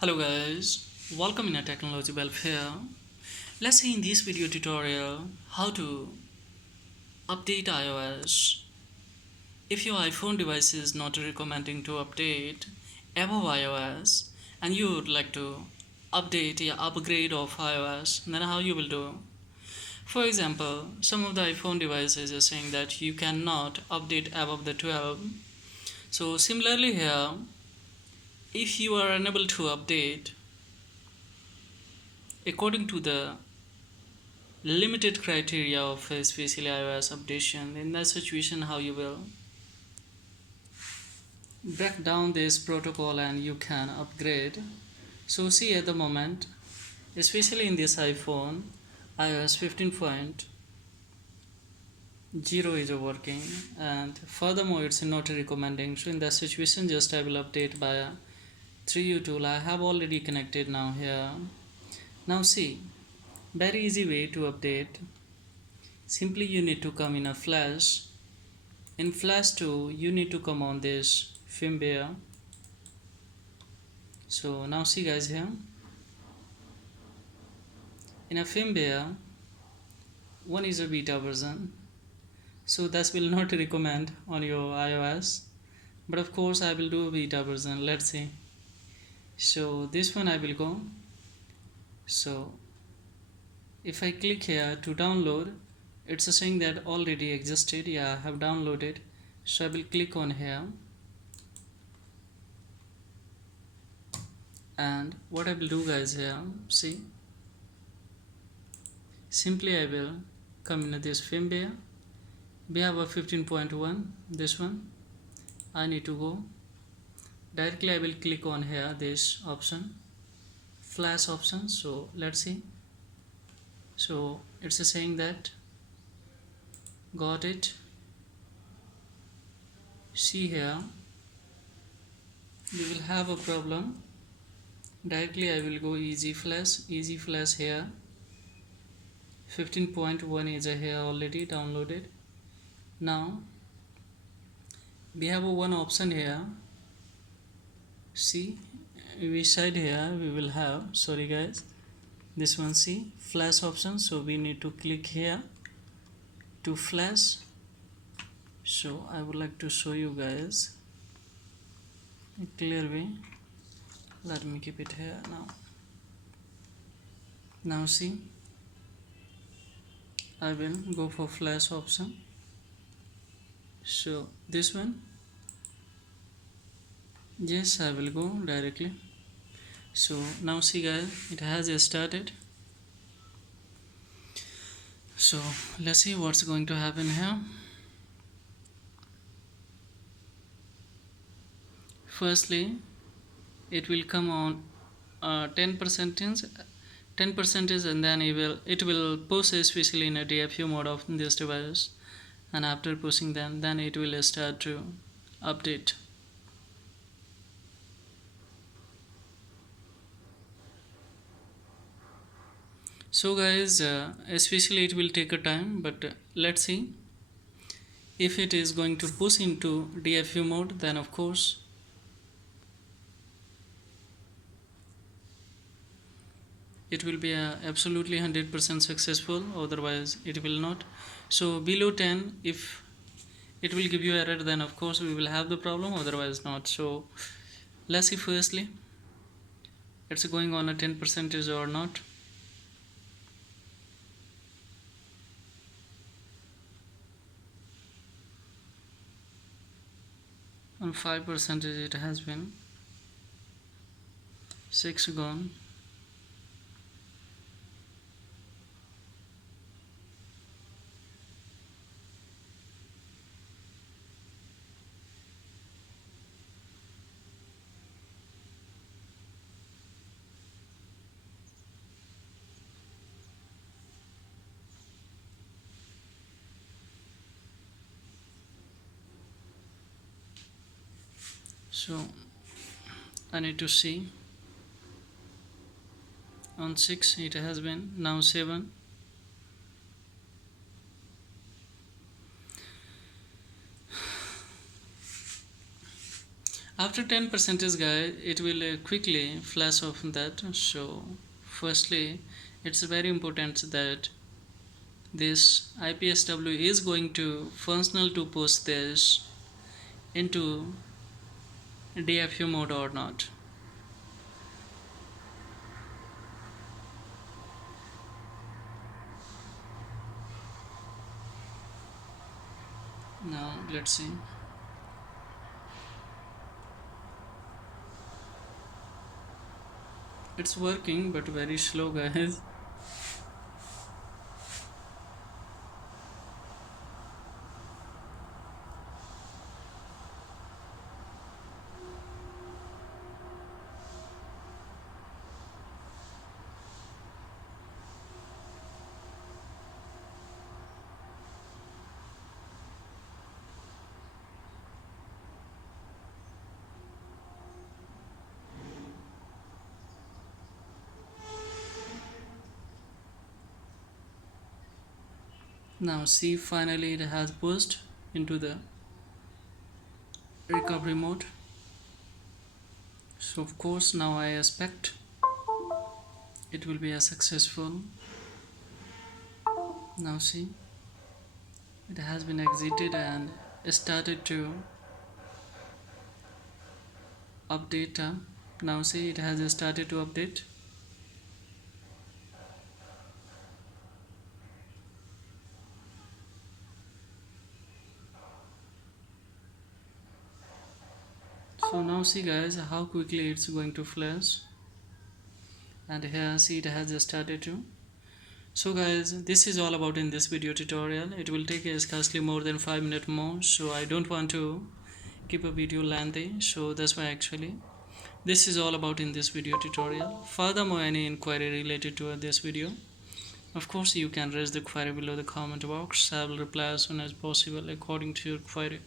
Hello guys, welcome in a technology welfare. Let's see in this video tutorial how to update iOS. If your iPhone device is not recommending to update above iOS and you would like to update or upgrade of iOS, then how you will do? For example, some of the iPhone devices are saying that you cannot update above the 12. So similarly here, if you are unable to update according to the limited criteria of especially iOS updation, in that situation how you will break down this protocol and you can upgrade. So see at the moment, especially in this iPhone, iOS 15.0 is working, and furthermore it's not recommending. So in that situation just I will update by 3U tool. I have already connected now here. Now see, very easy way to update. Simply you need to come in a Flash. In Flash 2 you need to come on this firmware. So now see guys, here in a firmware one is a beta version, so that will not recommend on your iOS, but of course I will do a beta version. Let's see. So this one I will go. So if I click here to download, it's saying that already existed. Yeah, I have downloaded, so I will click on here, and what I will do guys, here see, simply I will come into this firmware. We have a 15.1, this one. I need to go directly. I will click on here this option, Flash option. So let's see. So it's saying that got it. See here, we will have a problem. Directly I will go easy flash here. 15.1 is here already downloaded. Now we have a one option here. See, beside here we will have, sorry guys, this one, see, flash option. So we need to click here to flash. So I would like to show you guys a clear way. Let me keep it here now see, I will go for flash option. So this one, yes, I will go directly. So now see guys, it has started. So let's see what's going to happen here. Firstly, it will come on 10% and then it will push, especially in a DFU mode of this device, and after pushing then it will start to update. So guys, especially it will take a time, but let's see. If it is going to push into DFU mode, then of course it will be absolutely 100% successful, otherwise it will not. So below 10, if it will give you error, then of course we will have the problem, otherwise not. So let's see firstly it's going on a 10% or not. On 5% it has been 6 gone. So I need to see. On 6 it has been now 7. After 10% is guys, it will quickly flash off that. So firstly, it's very important that this IPSW is going to functional to post this into DFU mode or not. Now let's see. It's working but very slow guys. Now see, finally it has pushed into the recovery mode. So of course now I expect it will be a successful. Now see, it has been exited and started to update. Now see, it has started to update. So now see guys how quickly it's going to flash, and here see it has just started to. So guys, this is all about in this video tutorial. It will take scarcely more than 5 minutes more, so I don't want to keep a video lengthy, so that's why actually this is all about in this video tutorial. Furthermore, any inquiry related to this video, of course you can raise the query below the comment box. I will reply as soon as possible according to your query.